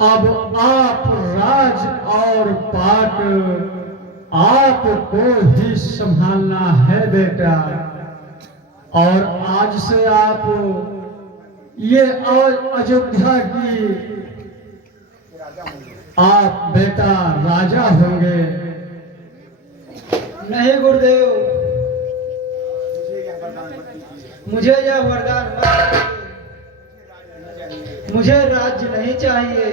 अब आप राज और पाट आपको ही संभालना है बेटा। और आज से आप ये अयोध्या की आप बेटा राजा होंगे। नहीं गुरुदेव, मुझे यह वरदान मत दीजिए। मुझे राज्य नहीं चाहिए,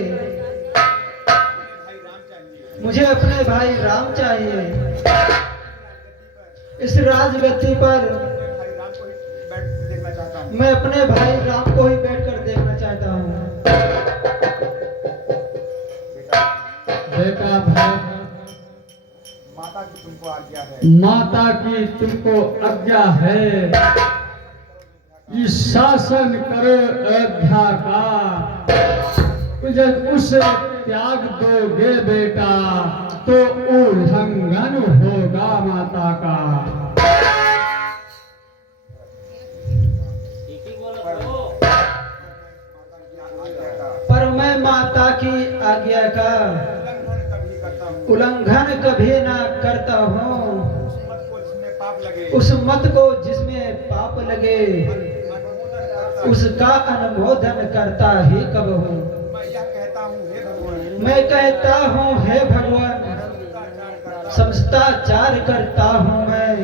मुझे अपने भाई राम चाहिए। इस राजगद्दी पर मैं अपने भाई राम को ही बैठकर देखना चाहता हूँ। बेटा भाई, माता की तुमको आज्ञा है, माता की तुमको आज्ञा है कि शासन करो अयोध्या का। जब उसे त्याग दोगे बेटा तो उल्लंघन होगा माता का। पर मैं माता की आज्ञा का उल्लंघन कभी ना करता हूँ। उस मत को जिसमें पाप लगे उसका अनुमोदन करता ही कब हूँ। मैं कहता हूँ हे भगवान, समस्ताचार करता हूँ मैं।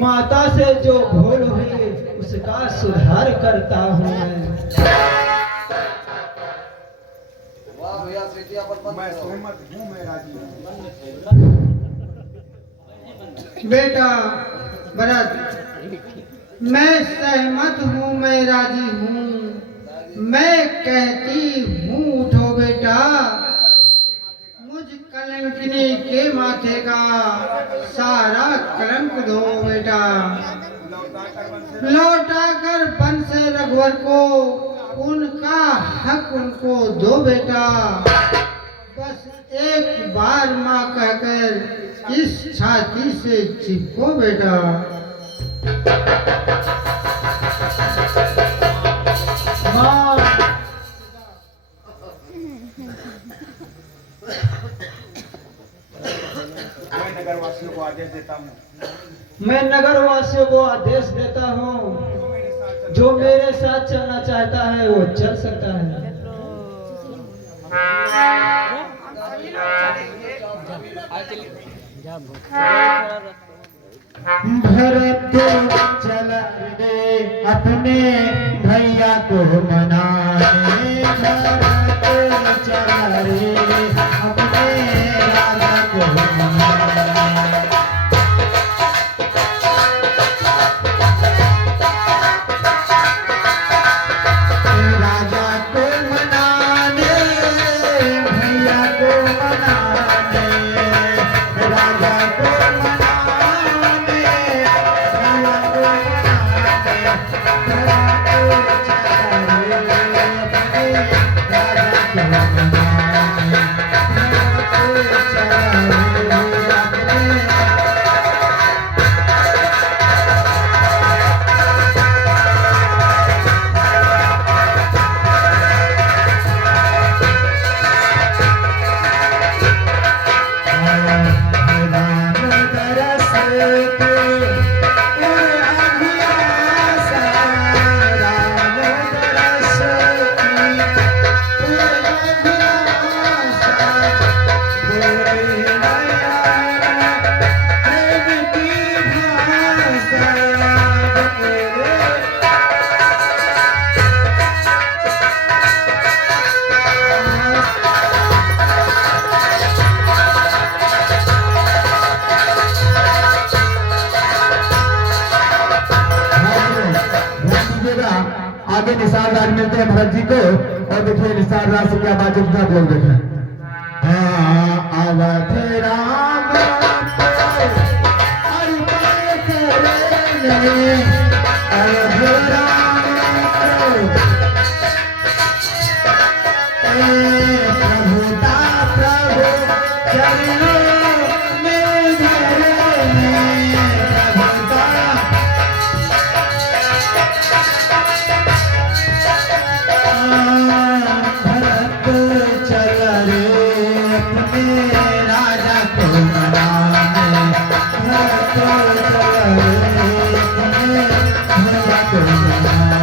माता से जो भूल हुई उसका सुधार करता हूँ मैं। मैं सहमत हूँ, मैं राजी हूँ। बेटा भरत, मैं सहमत हूँ, मैं राजी हूँ। मैं कहती हूँ उठो बेटा, मुझ कलंकिनी के माथे का सारा कलंक दो बेटा। लौटा कर वन से रघुवर को उनका हक उनको दो बेटा। बस एक बार माँ कहकर इस छाती से चिपको बेटा। माँ, मैं नगरवासियों को आदेश देता हूँ, मैं नगरवासियों को आदेश देता हूँ, जो मेरे साथ चलना चाहता है वो चल सकता है। भरत चल रे अपने भैया को मनाने। भरत चल रे अपने राजा को मनाने। राजा को मनाने, भैया को मनाने, राजा को मनाने, भैया को मनाने। भरत चल रे अपने राजा को मनाने। भरत चल रे अपने देखिए भरत जी को और देखिए निसार राज से क्या बातचीत आप लोग देखें। हाँ अवध राम अवध राम प्रभुता प्रभु चरणों में धरे प्रभुता भरत चल रे अपने राजा को मनाने भरत चल रे अपने राजा को मनाने भरत चल रे अपने राजा को मनाने।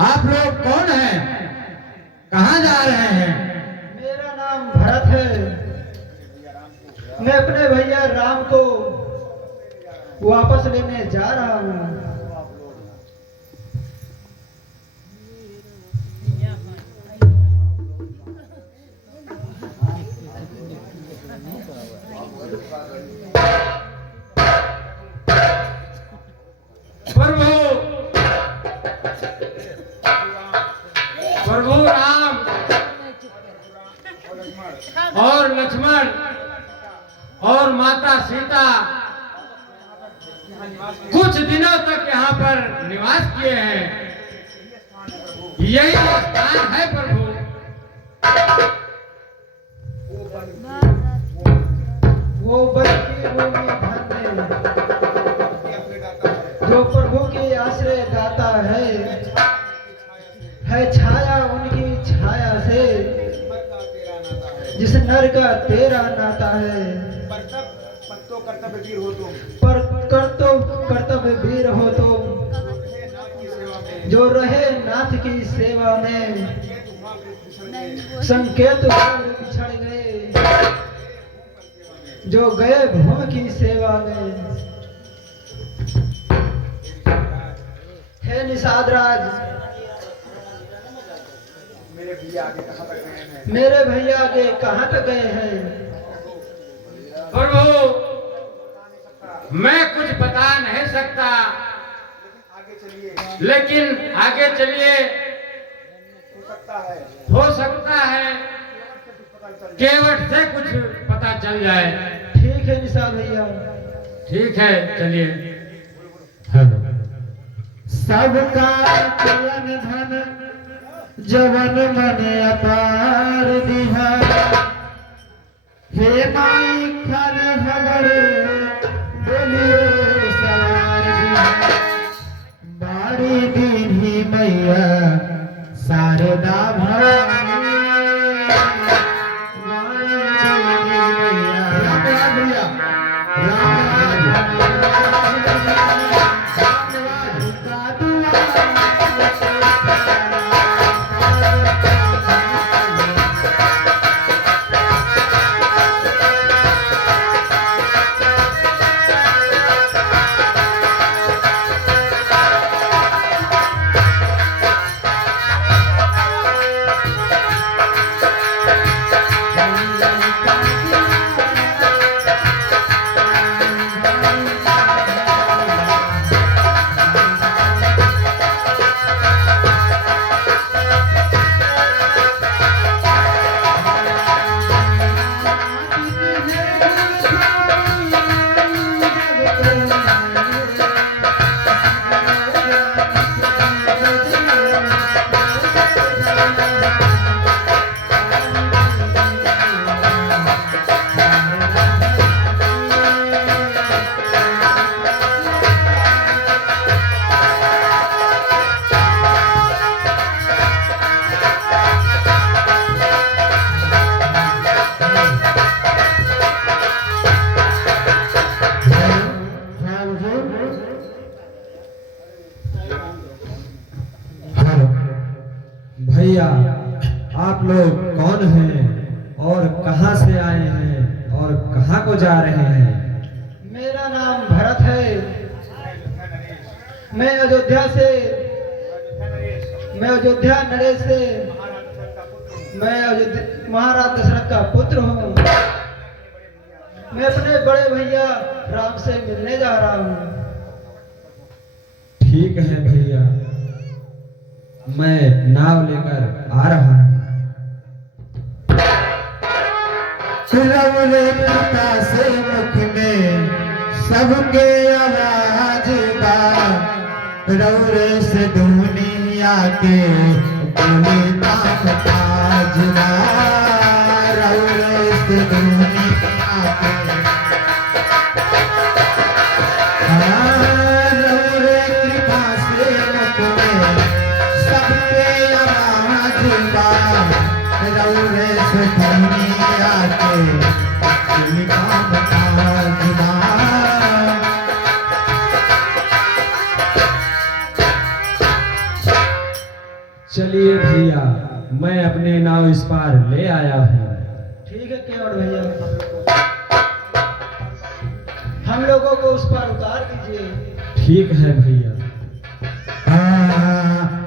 आप लोग कौन हैं? कहाँ जा रहे हैं? मेरा नाम भरत है। मैं अपने भैया राम को वापस लेने जा रहा हूँ। प्रभु प्रभु राम और लक्ष्मण और माता सीता कुछ दिनों तक यहाँ पर निवास किए हैं। यही स्थान है प्रभु। वो वन की भूमि धन्य जो प्रभु के आश्रय दाता है छाया उनकी छाया से जिस नर का तेरा नाता है। पर कर्तव्य वीर हो तुम जो रहे नाथ की सेवा में संकेत बिछड़ गए जो गए भूमि की सेवा में। हे निषाद राज मेरे भैया आगे कहाँ तक गए हैं? प्रभु मैं कुछ बता नहीं सकता, लेकिन आगे चलिए हो सकता है केवट से कुछ पता चल जाए। ठीक है निषाद भैया। ठीक है चलिए। सबका चलन धन जवन मन अपार दिहा हे माई खन खबर बोलिए सवार दिहा बाड़ी दीनी मैया शारदा भवानी भैया आप लोग कौन हैं और कहां से आए हैं और कहां को जा रहे हैं? मेरा नाम भरत है। मैं अयोध्या नरेश से मैं महाराज दशरथ का पुत्र हूँ। मैं अपने बड़े भैया राम से मिलने जा रहा हूँ। ठीक है भैया, मैं नाव लेकर आ रहा हूँ। रवरे पिता से मुख में सबके आवाज बा, रवरे से दुनिया के बोले ताक ताजबा, रवरे से दुनिया के रवरे कृपा से मुख में सबके आवाज बा, रवरे से दुनिया के बोले ताक ताजबा। चलिए भैया, मैं अपने नाव इस पार ले आया हूँ। ठीक है केवट भैया, हम लोगों को उस पर उतार दीजिए। ठीक है भैया।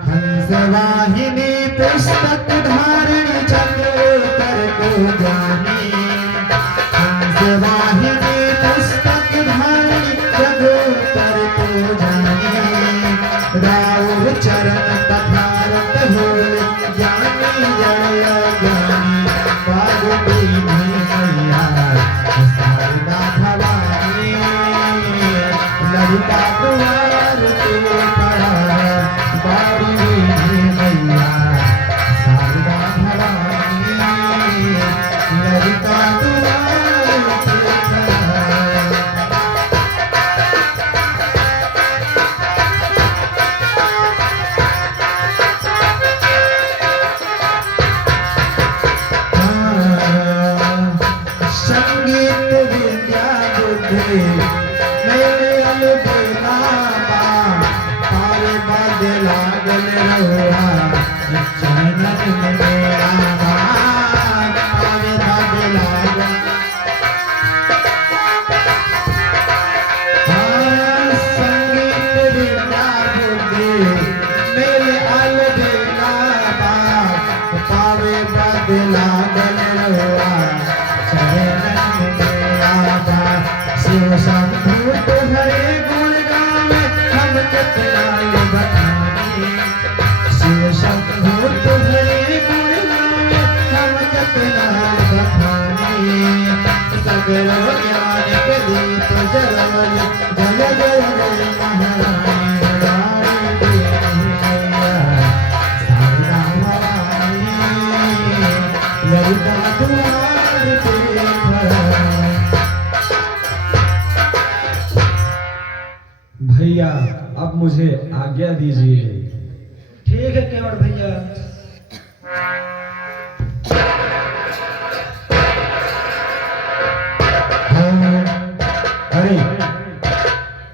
हंसवाहिनी पुस्तक धारिणी चंद्रोत्तर को जानी, हंसवाहिनी पुस्तक धारिणी चंद्रोत्तर को जानी, राउर चरण पथारत हो ज्ञानी जय ज्ञानी, पार्वती मैया शारदा भवानी, ललिता कुमार के पड़ा बारी मैया शारदा भवानी, ललिता कुमार के पड़ा। संगीत विद्या बुद्धि मेरे अलबेला बा, पारे बद लागल रहुआ चरणन में मेरा बा, पारे बद लागल। संगीत विद्या बुद्धि मेरे अलबेला बा, पारे बद लागल रहुआ शिव शंभु तुम्हारे गुण गावे हम कितना बखानी, शिव शंभु तुम्हारे गुण गावे हम कितना बखानी, सगरो ज्ञान के दीप जलवले जय जय जय महारानी, रानी मैया शारदा भवानी, ललिता कुमार के खड़ा। भैया, अब मुझे आज्ञा दीजिए। ठीक है केवट भैया। अरे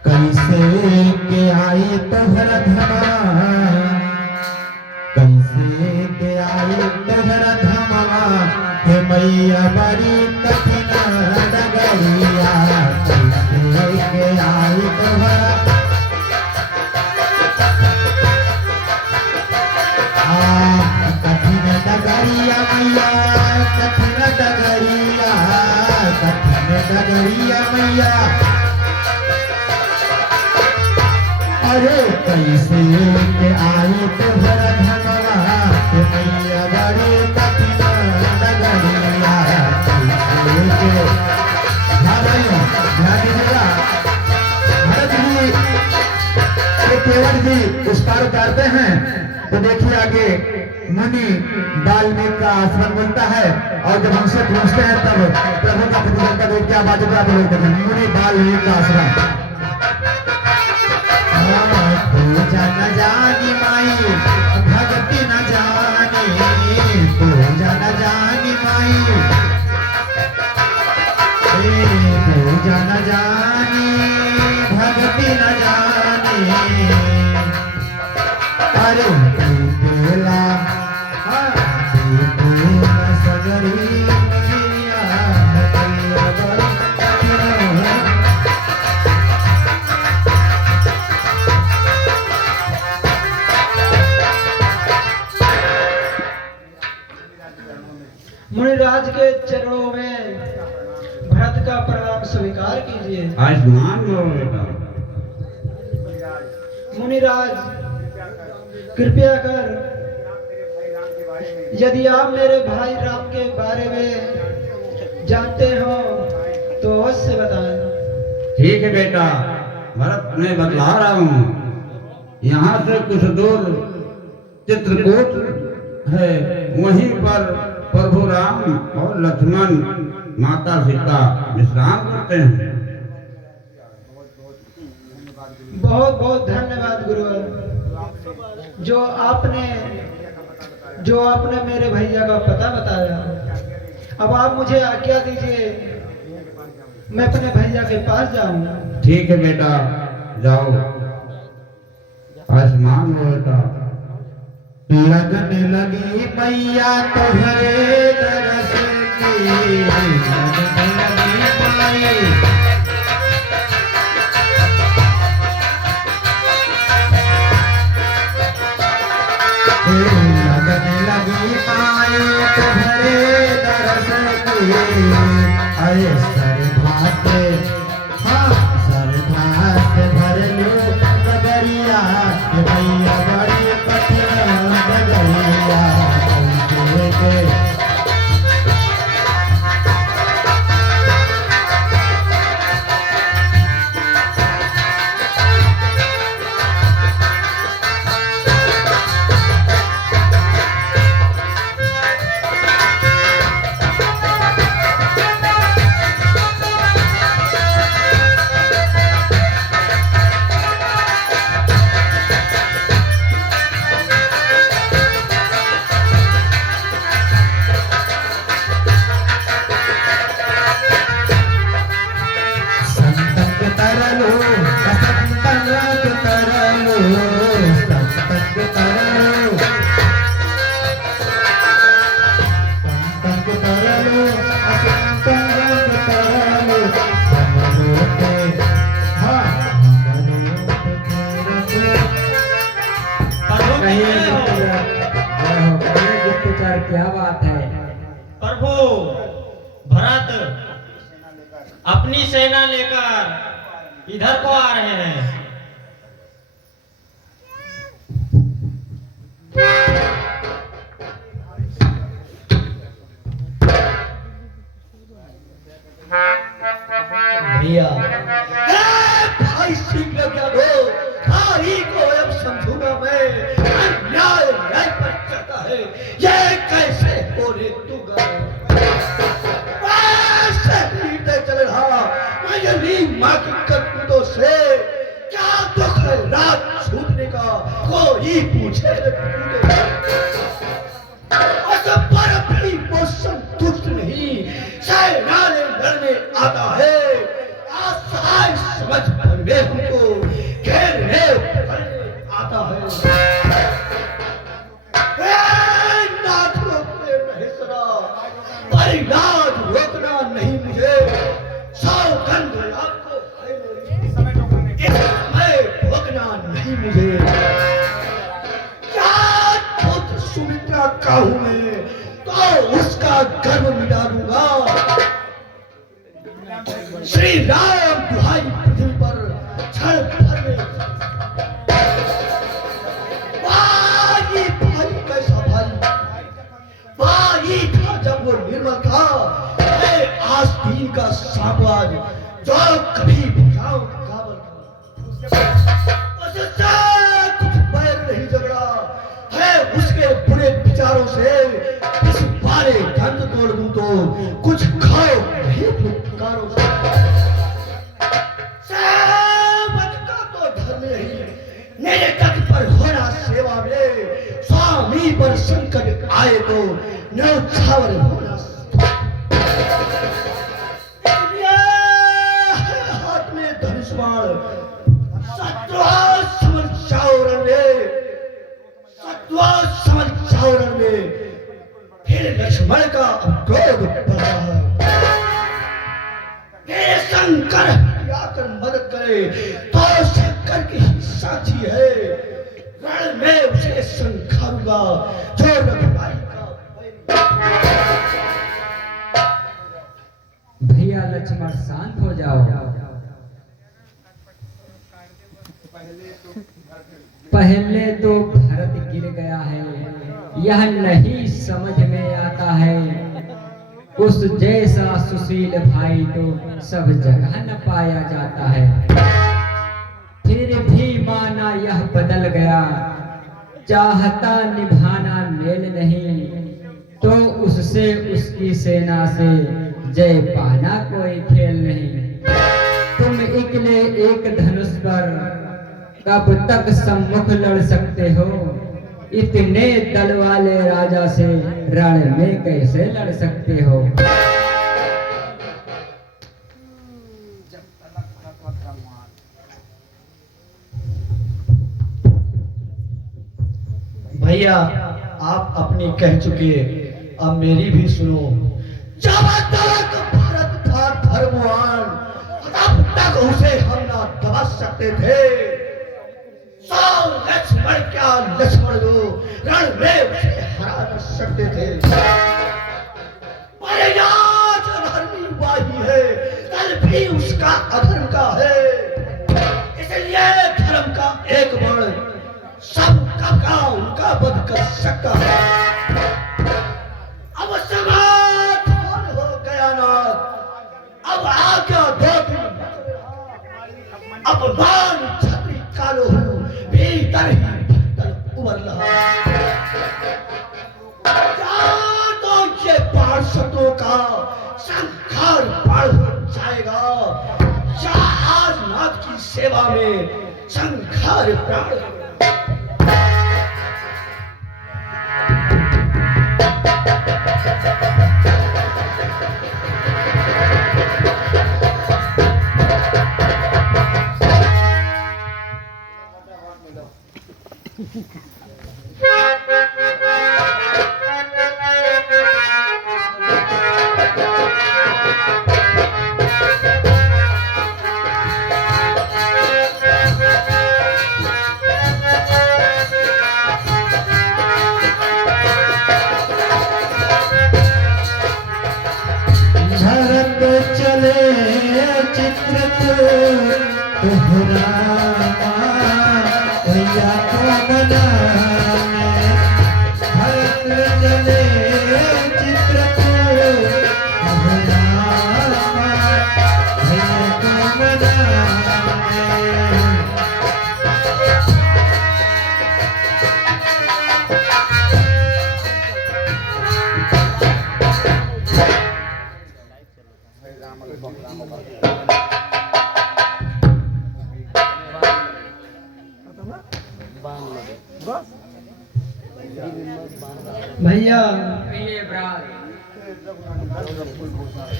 कैसे के आई तोहर धमा, कैसे के आई तोहर धमा, हे मैया बड़ी कठिन डगरिया, कैसे के आई तोहर कठिन डगरिया मैया, कठिन डगरिया, कठिन डगरिया मैया। अरे कैसे के आए तोहर धनवा, हे मैया बड़ी कठिन डगरिया, कैसे के। हाँ भाइयों, ध्यान दीजिएगा, भरत जी केवट जी उस पार उतारते हैं तो देखिए आगे मुनि वाल्मीकि का आश्रम बनता है, और जब हमसे पूछते हैं तब प्रभु का प्रतिजन का देख क्या बात है, बोलते हैं मुनि वाल्मीकि का आश्रम। पूजा न जानी माई भक्ति न जानी, पूजा न जानी माई, पूजा न जानी भक्ति न जानी, अरे बेला सगरी मैया भरत का प्रणाम स्वीकार कीजिए। आयुष्मान भव बेटा। मुनिराज कृपया कर, यदि आप मेरे भाई राम के बारे में जानते हो तो अवश्य बताएं। ठीक है बेटा, भरत मैं बतला रहा हूँ। यहाँ से कुछ दूर चित्रकूट है, वहीं पर प्रभु राम और लक्ष्मण माता सीता विश्राम करते हैं। बहुत बहुत धन्यवाद गुरुवर, जो आपने मेरे भैया का पता बताया। अब आप मुझे आज्ञा दीजिए, मैं अपने भैया के पास जाऊं। ठीक है बेटा, जाओ। आयुष्मान हो बेटा। लगने लगी मैया तुम्हारे दरस की, लगने लगी माई। लगने लगी माई तुम्हारे दरस की, अरे सर भाते, हाँ सर भात भर लो नगरिया के भैया बड़ी कठिन नगरिया के। क्या बात है प्रभु? भरत अपनी सेना लेकर इधर को आ रहे हैं। भैया भाई शीघ्र क्या दो, भाई को अब समझूंगा मैं। अन्याय न्याय पर चलता है, ये कैसे होने दूंगा। चल रहा मैं यही माँ की करतूतों से, क्या दुख है रात छूटने का, कोई पूछे पर भी वो संतुष्ट नहीं। सेना लड़ने आता है, असहाय समझ बंदे हमको घेरने आता है। नाथ रोकने महेश्वरा, पर इलाज रोकना नहीं मुझे। सौगंध आपको है मेरी, इस समय रोकना नहीं मुझे। क्या पुत्र सुमित्रा का हूं मैं, तो उसका गर्व मिटा दूंगा। श्री राम दुहाई पृथ्वी पर क्षण भर में। भाई भाई कैसा भाई, भाई था जब वो निर्मल था। मैं आस्तीन का साम्राज्य जो कभी बुझाओ काबल था, उससे कुछ बैर नहीं झगड़ा है। उसके बुरे विचारों से इस बारे दंड तोड़ दूं तो कुछ खाओ नहीं फुटकारों से। सेवक का तो धर्म यही, मेरे तक पर होना सेवा में। स्वामी पर संकट आए तो न्यौछावर होना। हाथ में धनुष बाण, समझ में फिर लक्ष्मण का क्रोध बढ़ा है। हे शंकर आकर मदद करे, तो शंकर की साथी है। रण में उसे संखारूंगा जो रघुराई का। भैया भैया लक्ष्मण शांत हो जाओ। पहले तो भरत गिर गया है, यह नहीं समझ में आता है। उस जैसा सुशील भाई तो सब जगह न पाया जाता है। फिर भी माना यह बदल गया, चाहता निभाना मेल नहीं, तो उससे उसकी सेना से जय पाना कोई खेल नहीं। तुम इकले एक धनुष पर कब तक सम्मुख लड़ सकते हो? इतने दल वाले राजा से रण में कैसे लड़ सकते हो? भैया आप अपनी कह चुके, अब मेरी भी सुनो। जब तक भारत था धर्मवान, तब तक उसे हम ना दबा सकते थे। सौ लक्ष्मण क्या लक्ष्मण दो, रण में उसे हरा न सकते थे। पर आज धर्मी वही है, कल भी उसका अधर्म का है। इसलिए धर्म का एक बड़ सब का उनका वध कर सकता है। अब समाधान हो गया ना, अब आज्ञा दो दिन, अब मान छत्री कालो भीतर ही भीतर उमर रहा। क्या तो ये पार्षदों का संहार बढ़ जाएगा, या आज नाथ की सेवा में संहार प्राण। भरत चले चित्रत दोहरावा, भैया को मनाने। भरत चले चित्रत दोहरावा, भैया को मनाने। भैया ये ब्राल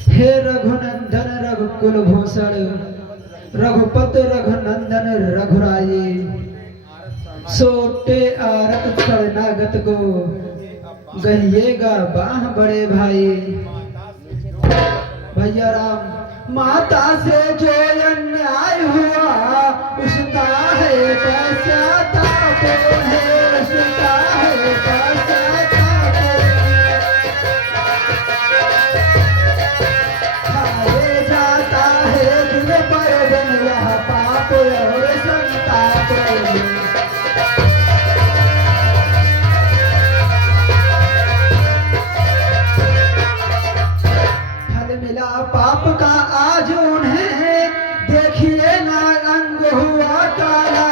हे रघुनंदन रघुकुल भूषण, रघुपति रघुनंदन रघुराई। सोटे आरत शरणागत को, गहिएगा बाह बड़े भाई। भैया राम, माता से जो अन्याय हुआ, उसका है पश्चाताप है, उसका है पश्चाताप। खाए जाता है दिन पर दिन यह पाप और संताप। फल मिला पाप का आज उन्हें, देखिए ना अंग हुआ काला,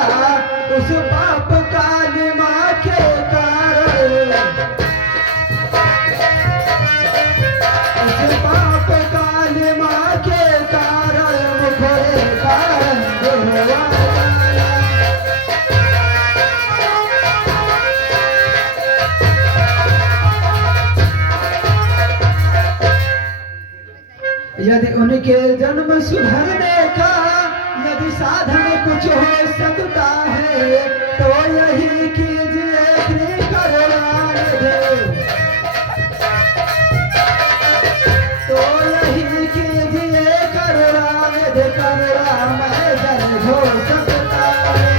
उस पाप का निमा के कारण। उस पाप का निमा के कारण मुखरे का रंग हुआ काला। यदि उनके जन्म सुधरने का, यदि साधन कुछ हो सकता है, तो यही कीजिए श्री करुणानिधि। तो यही कीजिए करुणानिधि, करुणामय जन हो सकता है।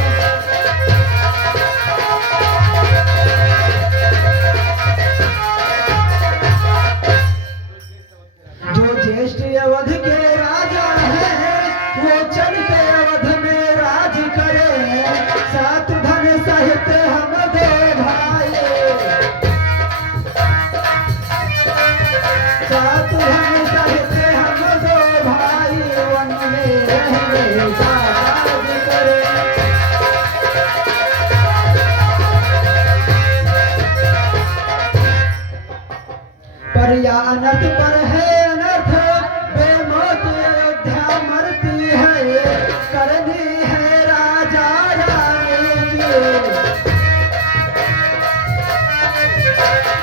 जो ज्येष्ठ अवध के राजा हैं, वो चल के अवध में राज करे। सात धन सहित हम दो भाई, सात धन सहित हम दो भाई, वन में रहने का राज करे। पर या अनर्थ पर है अनर्थ, बेमौत अयोध्या मरती है। करनी है राजा रानी की,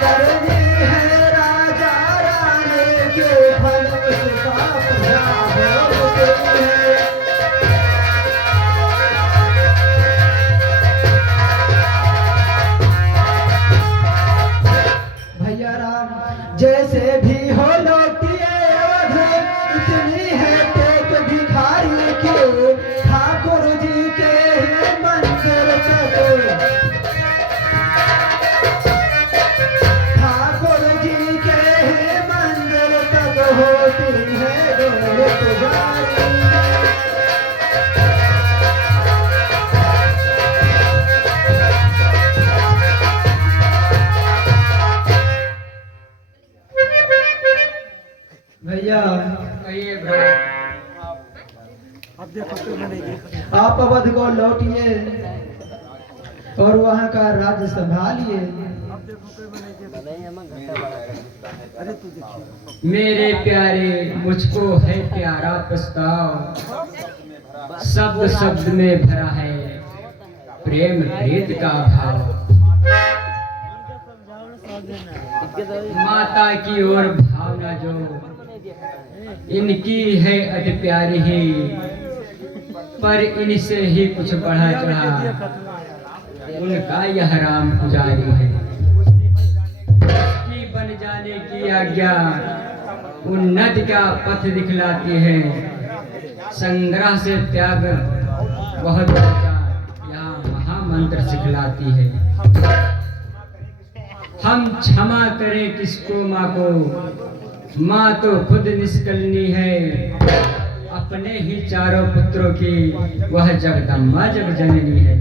करनी है राजा रानी के, फल उसका प्रजा होती है। भैया राम जैसे भी हो लौटिए अवध, इतनी है टेक भिखारी की। ठाकुर जी के ही मंदिर तक, ठाकुर जी के ही मंदिर तक होती है दौड़ पुजारी। भैया कहिए भाई। आप अवध को लौटिए और वहाँ का राज्य संभालिए। मेरे प्यारे, मुझको है प्यारा प्रस्ताव, शब्द शब्द में भरा है प्रेम प्रीत का भाव। माता की ओर भावना जो इनकी है अति प्यारी ही, पर इनसे ही कुछ बढ़ा चढ़ा उनका यह राम पुजारी है। की बन जाने की आज्ञा उन्नति का पथ दिखलाती है। संग्रह से त्याग बहुत यहाँ महामंत्र सिखलाती है। हम क्षमा करें किसको माँ को, माँ तो खुद निष्कलनी है। अपने ही चारों पुत्रों की वह जगदम्बा जग जननी है।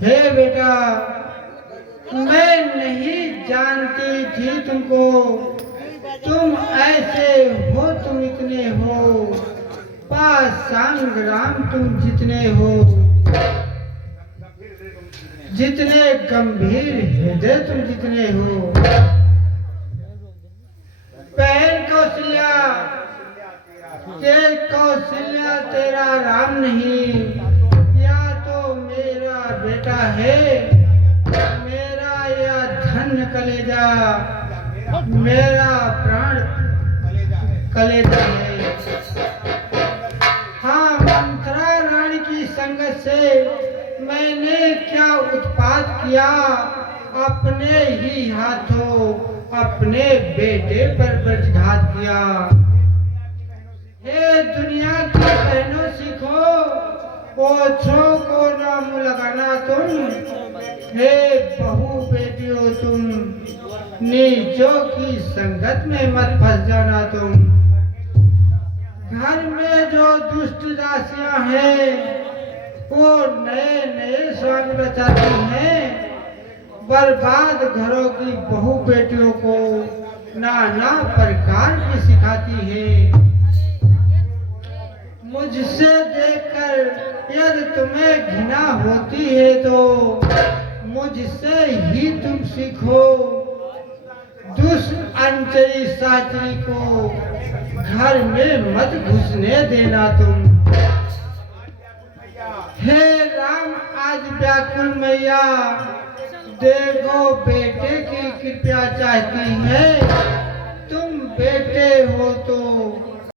हे बेटा, मैं नहीं जानती थी तुमको, तुम ऐसे हो, तुम इतने हो पाषाण राम, तुम जितने हो, जितने गंभीर हृदय तुम जितने हो। बहन कौशल्या, कौशल्या तेरा राम नहीं, या तो मेरा बेटा है, मेरा या धन कलेजा, मेरा प्राण कलेजा है। हाँ, मंत्रा रानी की संगत से मैंने क्या उत्पात किया, अपने ही हाथों अपने बेटे पर वज्रघात किया। हे दुनिया की बहनों, सीखो ओछों को ना मुँह लगाना तुम। हे बहू बेटियों, तुम नीचों की संगत में मत फंस जाना तुम। घर में जो दुष्ट दासियां हैं, वो नए नए स्वांग रचाती हैं, बर्बाद घरों की बहू बेटियों को नाना प्रकार की सिखाती है। मुझसे देखकर यदि तुम्हें घृणा होती है तो मुझसे ही तुम सीखो। दुष्अंचरी साचरी को घर में मत घुसने देना तुम। हे राम, आज व्याकुल मैया देखो बेटे की कृपया चाहती है। तुम बेटे हो तो